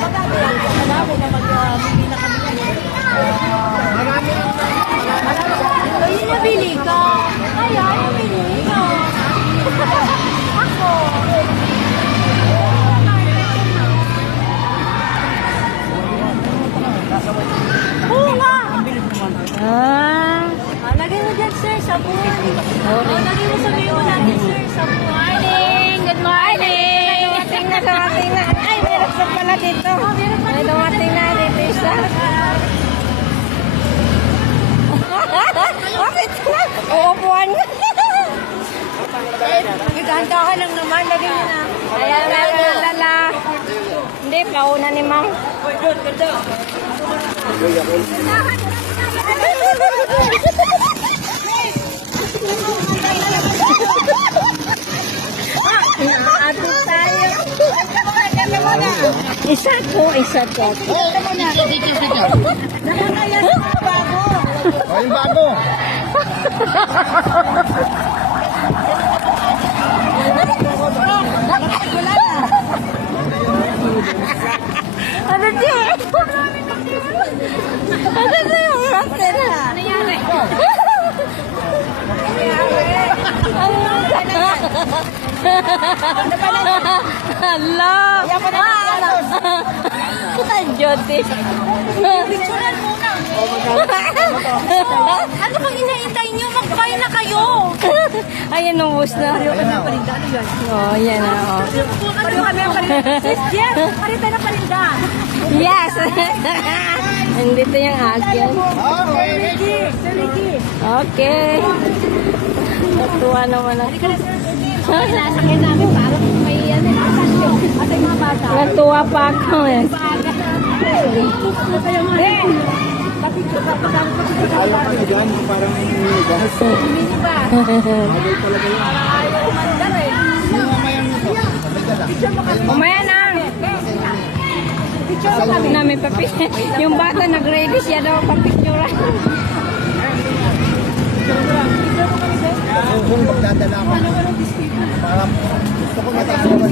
Marami na mag-bili na kami ngayon. Ayun na bili ka. Ay, bili ka. Ako. Oo nga. Lagay mo dyan, sir, sabon. Lagay mo sabihin mo natin, sir, sabon. Morning! Good morning! Dumating na, dumating na. Ay, meron pa pala dito. Ay, dumating na dito isa. Bakit na? Uupuan nga. Nagdahan-dahan lang naman, lagay mo na. Ayan, meron lala. Hindi, pauna ni ma'am. Inaatid tayo. Isa ko, isa ko. Nakakaya sa bago. Oh, yung bago. Wala na. Ano siya? Ano siya? Ano Nangyari? Hala! Jotis. Picturean muna. Ano bang inaintay nyo? Mag-buy na kayo. Ayan, ubus na. Oh, yan na. Oh. Pareho kami ang parinda. Sis, yes, parinda na parinda. Yes! Nandito yung akin. Okay. Sir Ricky. Okay. Natuwa naman ako. Sinasakyan namin parang may ano, at yung mga bata. Natuwa pa ako eh. Ayaw ka na dyan, parang gas. Hindi ba? Ayaw talaga yun. Ayaw umandar eh. Yung mamayang nito. Mamaya na. Picture mo kami. Na may yung bata nag-ready siya daw papicturan. Kung magdadala ako. Parang gusto ko matagawa.